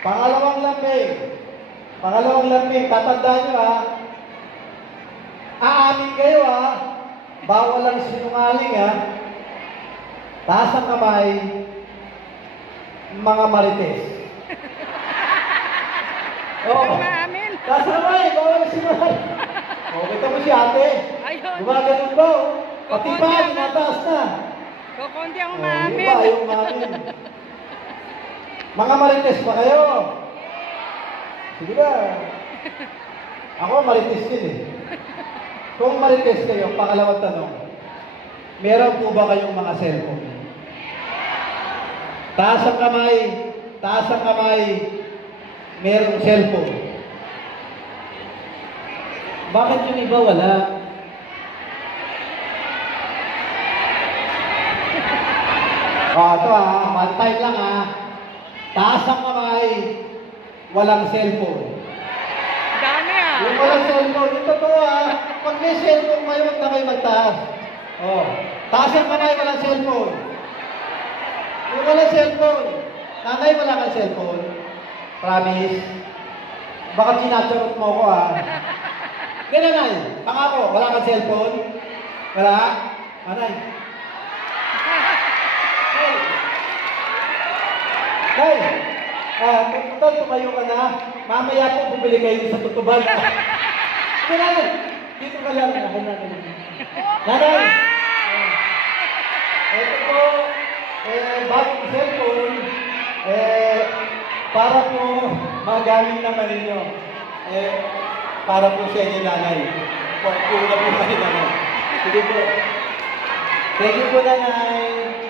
Pangalawang lambing. Pangalawang lambing. Tatandaan nyo ha. Aamin kayo ha. Bawal lang sinungaling ha. Taas ang kamay. Mga marites. Oo. Taas ang kamay. Bawal lang sinungaling. O, kita mo si ate. Gumaganon daw. Pati ba, nataas na. Kukundi ang O, maamin. iba, yung maamin. Mga marites pa kayo. Sige ba? Ako marites din eh. Kung marites kayo, pangalawang tanong, meron po ba kayong mga cellphone? Taas ang kamay, taas ang kamay, merong cellphone. Bakit yung iba wala? Ito one time lang Taas ang kamay, walang cellphone. Dami Yung walang cellphone, yung totoo pag may cellphone kayo, huwag na kayo magtaas. Taas ang kamay, walang cellphone. Yung walang cellphone, nanay, wala kang cellphone. Promise. Baka sinacharot mo ko Hindi nanay, pangako, wala kang cellphone? Wala? Nanay. Hey! Total, tumayo ka na. Mamaya po bumili kayo sa tutuban. Nanay! Dito ka lang. Nanay! Ito po, bagong cellphone, para po magamit naman ninyo. Para po sa inyo, nanay. Puna po kayo, nanay. Sige po. Thank you po, nanay.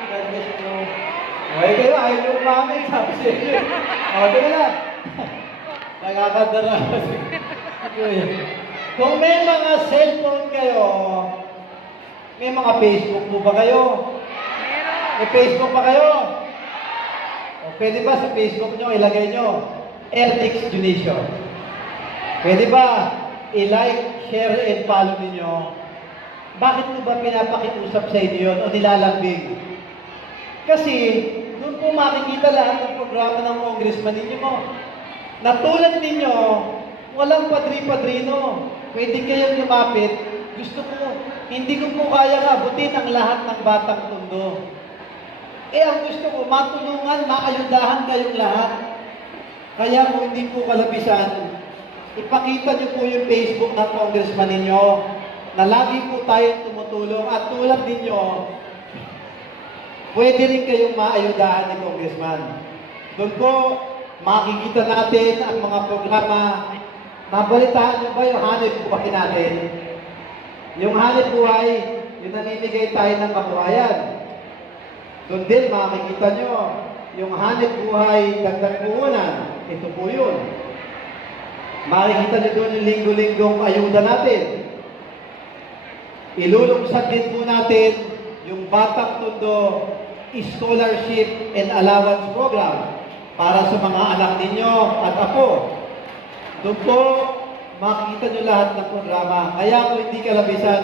God bless po. Okay kayo, ayaw nyo umamit, sabi sa inyo. Teka na. Nakakadara. Kung may mga cellphone kayo, may mga Facebook po ba kayo? May Facebook ba kayo? O pwede ba sa Facebook nyo, ilagay nyo, Erdix Donation. Pwede ba i-like, share, and follow ninyo? Bakit mo ba pinapakiusap sa inyo yun o nilalambing? Kasi, doon po makikita lahat ng programa ng congressman ninyo mo. Na tulad ninyo, walang padri-padrino. Pwede kayong lumapit. Gusto ko, hindi ko po kaya abutin ang lahat ng batang tondo. Ang gusto ko, matulungan, maayudahan kayong lahat. Kaya kung hindi po kalabisan, ipakita niyo po yung Facebook ng congressman ninyo na lagi po tayong tumutulong at tulad ninyo, pwede rin kayong maayudahan ni congressman. Doon po, makikita natin ang mga programa. Nabalitaan niyo ba yung hanip buhay natin? Yung hanip buhay, yung naninigay tayo ng kabuhayan. Doon din, makikita niyo, yung hanip buhay, dagdag puhunan. Ito po yun. Makikita niyo doon yung linggo-linggong ayuda natin. Ilulungsad din po natin yung Batang Tondo Scholarship and Allowance Program para sa mga anak ninyo at apo. Doon po, makikita nyo lahat ng programa. Kaya kung hindi kalabisan,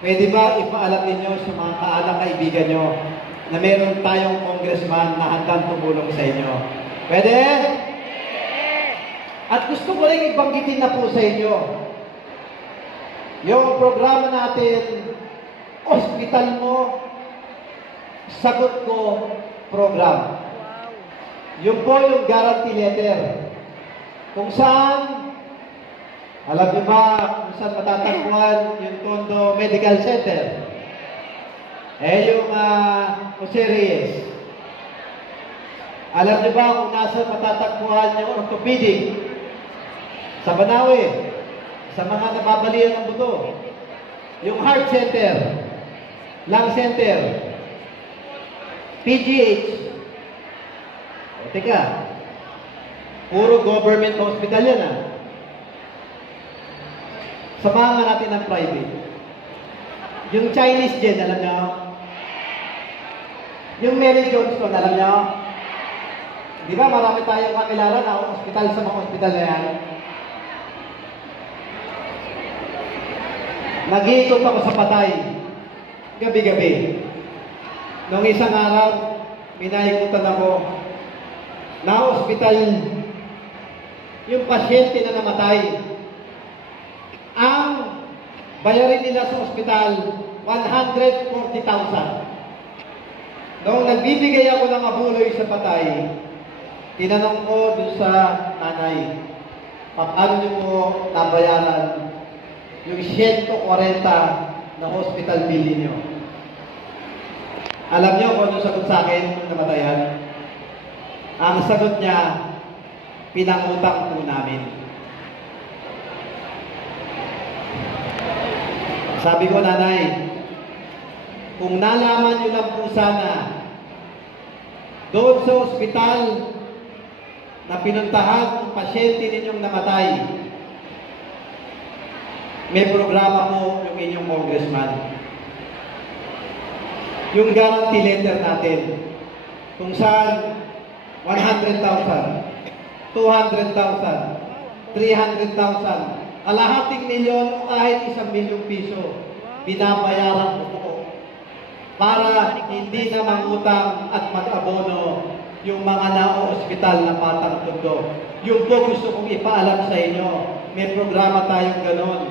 pwede ba ipaalam ninyo sa mga kaanak kaibigan nyo na meron tayong congressman na handang tumulong sa inyo? Pwede? At gusto ko rin ibanggitin na po sa inyo yung programa natin, Hospital Mo, Sagot Ko program. Yun po yung guarantee letter. Kung saan, alam niyo ba kung saan matatagpuan yung Tondo Medical Center? Yung Jose Reyes. Alam niyo ba kung nasa matatagpuan yung orthopedic? Sa Banawe, sa mga nababalian ng buto. Yung heart center, lung center, PGH. Teka, puro government hospital yan Samahan natin ng private. Yung Chinese Gen, alam nyo? Yung Mary Johnston, alam nyo? Di ba marami tayong kakilala na hospital sa mga hospital na yan? Nag-iikot ako sa Patay, gabi-gabi. Noong isang araw, minaikutan ako. na ospital yung pasyente na namatay. Ang bayarin nila sa ospital, 140,000. Noong nagbibigay ako ng abuloy sa patay, tinanong ko doon sa nanay, paano niyo po nabayaran yung 140 na hospital bill niyo? Alam niyo kung ano sagot sa akin nung namatayan? Ang sagot niya, pinangutang po namin. Sabi ko, nanay, kung nalaman niyo lang po sana doon sa ospital na pinuntahan ng pasyente ninyong namatay, may programa po yung inyong congressman. Yung guarantee letter natin, kung saan 100,000, 200,000, 300,000, kalahating milyon o kahit 1,000,000 piso, binabayaran ko po para hindi na mangutang at mag-abono yung mga na-ospital na Batang Tondo. Yung po gusto kong ipaalam sa inyo, may programa tayong ganon.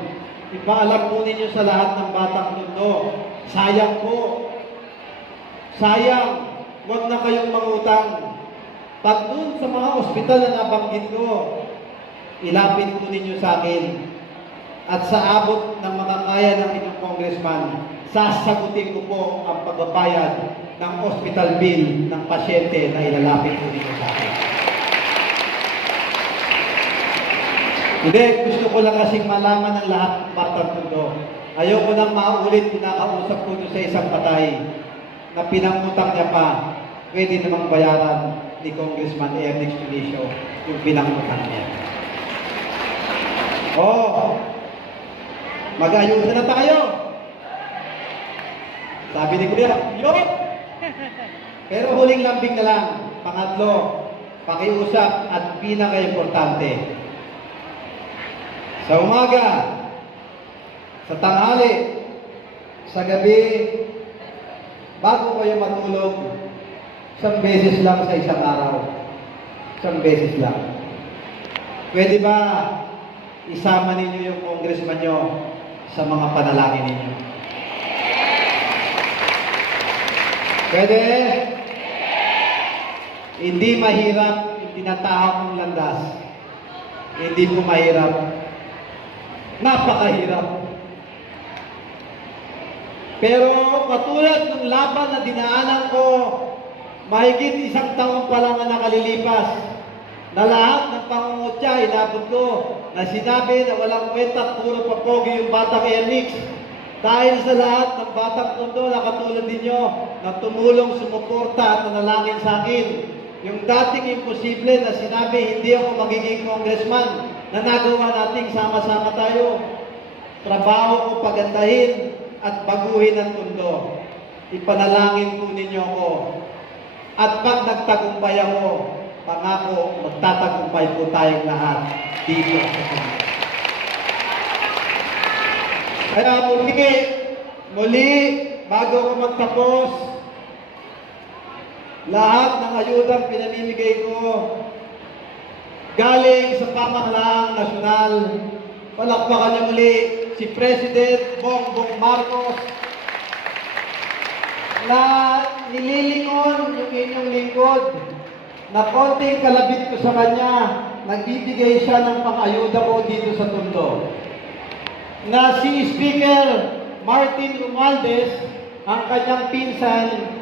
Ipaalam po ninyo sa lahat ng Batang Tondo, sayang po. Sayang, huwag na kayong mangutang. Pag dun sa mga ospital na nabanggit ko, ilapit po ninyo sa akin. At sa abot ng makakaya ng inyong congressman, sasagutin ko po ang pagbabayad ng hospital bill ng pasyente na ilalapit po ninyo sa akin. Hindi, gusto ko lang kasing malaman ng lahat ng Batang Tondo. Ayoko nang maulit pinakausap ko sa isang patay na pinangutang niya pa, pwede namang bayaran ni Congressman Ernix Felicio yung pinangutang niya. Mag-ayusan na tayo. Sabi ni Kuya, yun! Pero huling lambing na lang. Pangatlo, pakiusap at pinaka-importante. Sa umaga, sa tanghali, sa gabi, bago kayo matulog, 1 beses lang sa isang araw. 1 beses lang. Pwede ba isama ninyo yung congressman nyo sa mga panalangin ninyo? Pwede? Hindi mahirap yung tinatahak mong landas. Hindi po mahirap. Napakahirap. Pero katulad ng laban na dinaanan ko, mahigit 1 taon pa lang na nakalilipas, na lahat ng pangungutya inabot ko, na sinabi na walang kwenta at puro papogi yung Batang Ernix. Dahil sa lahat ng Batang Tondo na katulad ninyo, na tumulong, sumuporta at nanalangin sa akin, yung dating imposible na sinabi hindi ako magiging congressman, na nagawa nating sama-sama tayo. Trabaho ko pagandahin at baguhin ang Tondo. Ipanalangin po ninyo ako. At pag nagtagumpay ako, pangako, magtatagumpay po tayong lahat dito sa Tondo. Kaya muli, bago ko magtapos, lahat ng ayudang pinamimigay ko, galing sa pamahalaang nasyonal, palakpakan niyo muli si President Bongbong Marcos, na nililingon yung inyong lingkod, na konting kalabit ko sa kanya, nagbibigay siya ng pang-ayuda ko dito sa Tondo. Na si Speaker Martin Romualdez, ang kanyang pinsan,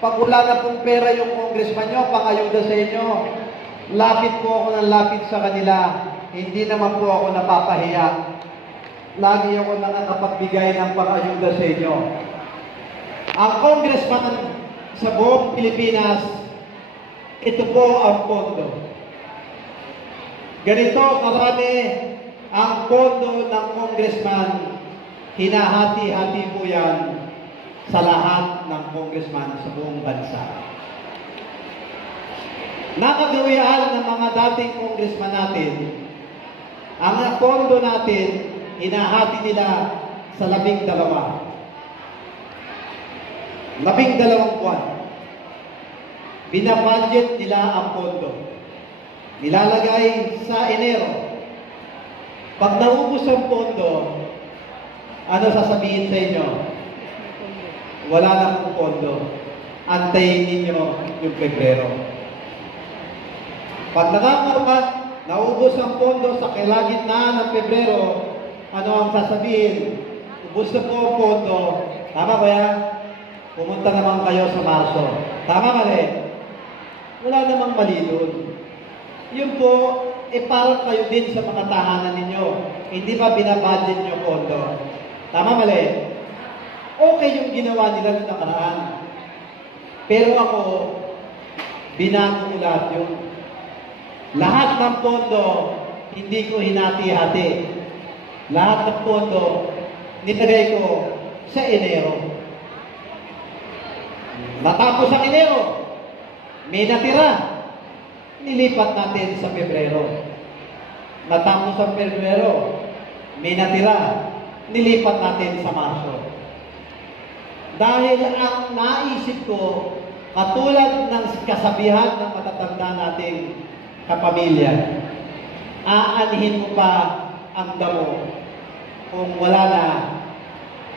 pag wala na pong pera yung congressman nyo, pang-ayuda sa inyo, lapit po ako ng lapit sa kanila. Hindi naman po ako napapahiya. Lagi ako nakakapagbigay ng pang-ayuda sa inyo. Ang congressman sa buong Pilipinas, ito po ang pondo. Ganito karami ang pondo ng congressman. Hinahati-hati po yan sa lahat ng congressman sa buong bansa. Nakagawian ng mga dating congressman natin, ang pondo natin, hinahati nila sa 12. 12 buwan. Binabudget nila ang pondo. nilalagay sa Enero. Pag naubos ang pondo, ano sasabihin sa inyo? Wala na pong pondo. Antayin ninyo yung Pebrero. Pag naubos ang pondo sa kalagitnaan ng Pebrero, ano ang sasabihin? Ubos na po ang pondo. Tama ba yan? Pumunta naman kayo sa Marso. Tama mali? Wala namang mali doon. Yun po, parang kayo din sa mga tahanan ninyo. Hindi ba binabudget nyo pondo? Tama mali? Okay yung ginawa nila noong nakaraan. Pero ako, binago ko lahat yung lahat ng pondo, hindi ko hinati-hati. Lahat ng pondo, nilagay ko sa Enero. Natapos ang Enero, may natira, nilipat natin sa Pebrero. Natapos ang Pebrero, may natira, nilipat natin sa Marso. Dahil ang naisip ko, katulad ng kasabihan ng matatanda nating kapamilya, aanhin mo pa ang damo kung wala na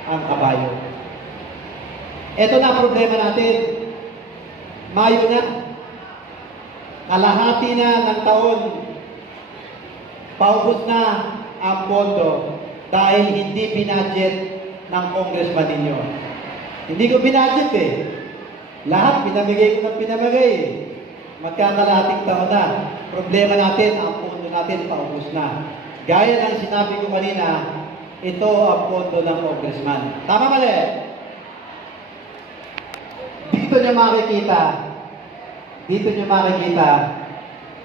ang kabayo. Ito na ang problema natin. Mayo na. Kalahati na ng taon. Paubos na ang pondo dahil hindi binadget ng congressman ninyo. Hindi ko binadget eh. Lahat pinamigay ko ng pinamigay eh. Magkakalahating taon na. Problema natin, ang pondo natin paubos na. Gaya ng sinabi ko kanina, ito ang pondo ng congressman. Tama mali? Dito nyo makikita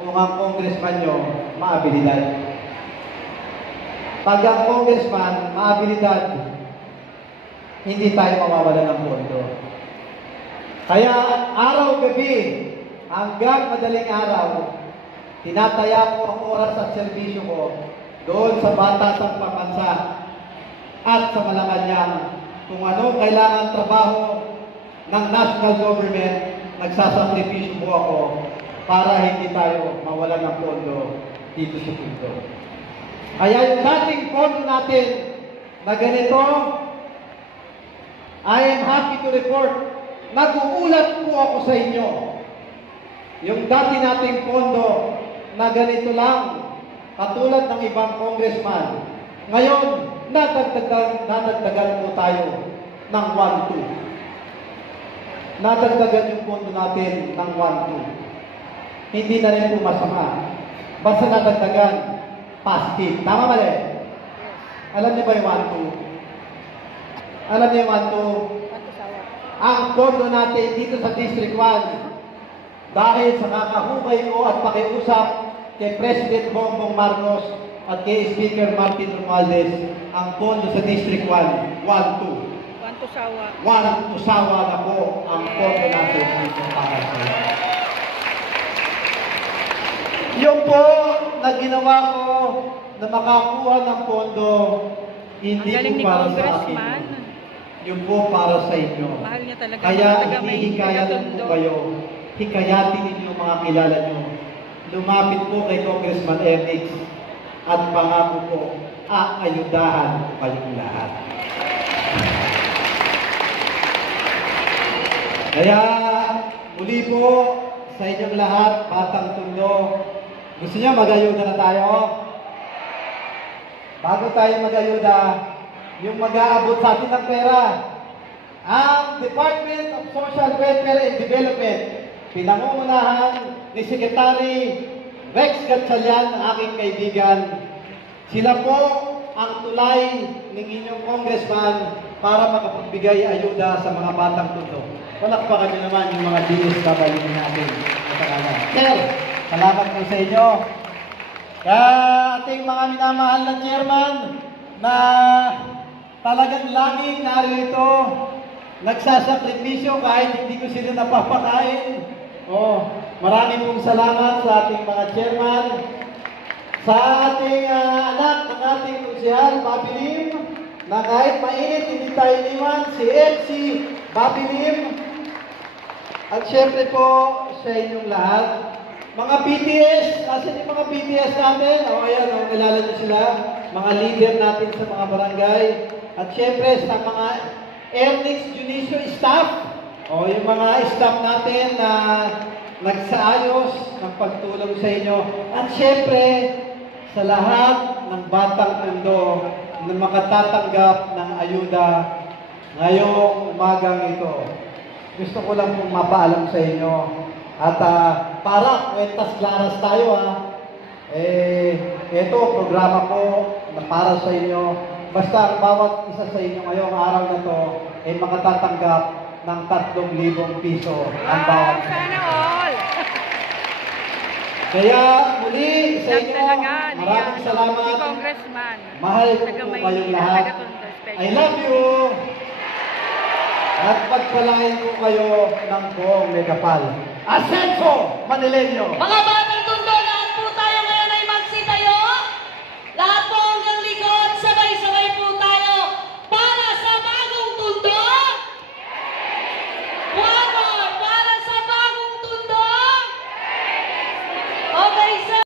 kung ang congressman nyo maabilidad. Pag ang congressman maabilidad, hindi tayo mawawala ng pondo. Kaya araw-gabi, hanggang madaling araw, tinataya ko ang oras at serbisyo ko doon sa batasang pambansa at sa Malacanang kung ano kailangan trabaho ng national government, nagsasakripisyo po ako para hindi tayo mawalan ng pondo dito sa pundo. Kaya yung dating pondo natin na ganito, I am happy to report, nag-uulat po ako sa inyo. Yung dati nating pondo na ganito lang, katulad ng ibang congressman, ngayon, nadagdagan po tayo ng 1-2. Nadagdagan yung pondo natin ng 1-2. Hindi na rin po masama. Basta nadagdagan, positive. Tama mali? Alam niyo ba yung 1-2? Alam niyo yung 1-2? Ang pondo natin dito sa District 1, dahil sa kakahubay ko at pakiusap kay President Bongbong Marcos at kay Speaker Martin Romualdez, ang pondo sa District 1, 1-2. Walang usawa na po ang pondo natin dito para sa iyo. Yung po na ginawa ko na makakuha ng pondo, hindi po para sa akin. Yung po para sa inyo. Mahal niya talaga. Kaya hinihikayatin po kayo. Hikayatin ninyo mga kilala nyo. Lumapit po kay Congressman Ernix at pangako po, aayudahan po kayong lahat. Kaya muli po sa inyong lahat, Batang Tondo, gusto niyo mag-ayuda na tayo? Bago tayo mag-ayuda, yung mag-aabot sa atin ng pera, ang Department of Social Welfare and Development, pinangungunahan ni Secretary Rex Gatchalian, ang aking kaibigan. Sila po ang tulay ng inyong congressman para makapagbigay ayuda sa mga Batang Tondo. Palakpakan nyo naman yung mga DSW natin. Sir, salamat po sa inyo. Kaya ating mga minamahal na chairman na talagang laging narito, nagsasakripisyo kahit hindi ko sila napapakain. Maraming pong salamat sa ating mga chairman, sa ating anak ng ating konsyal, Bobby Lim, na kahit mainit, hindi tayo iniwan, si FC Bobby Lim, at syempre po sa inyong lahat, mga BTS na Nasaan yung mga BTS natin? O, ayan, o, kilala niyo sila. Mga leader natin sa mga barangay. At syempre, sa mga Airnix Junicio staff. O, yung mga staff natin na nagsaayos ng pagtulong sa inyo. At syempre, sa lahat ng batang mundo na makatatanggap ng ayuda ngayong umagang ito. Gusto ko lang pong mapaalam sa inyo. At para kwentas claras tayo ito, programa ko na para sa inyo. Basta ang bawat isa sa inyo ngayong araw na to ay makatatanggap ng 3,000 piso ang bawat Wow, sana all. Kaya muli sa inyo, Talaga, maraming salamat. Si Congressman. Mahal ko Taga po Maynila, kayong lahat. taga Tondo, special. I love you. At pagpalain ko kayo ng buong megapal. Asenso Manileño! Mga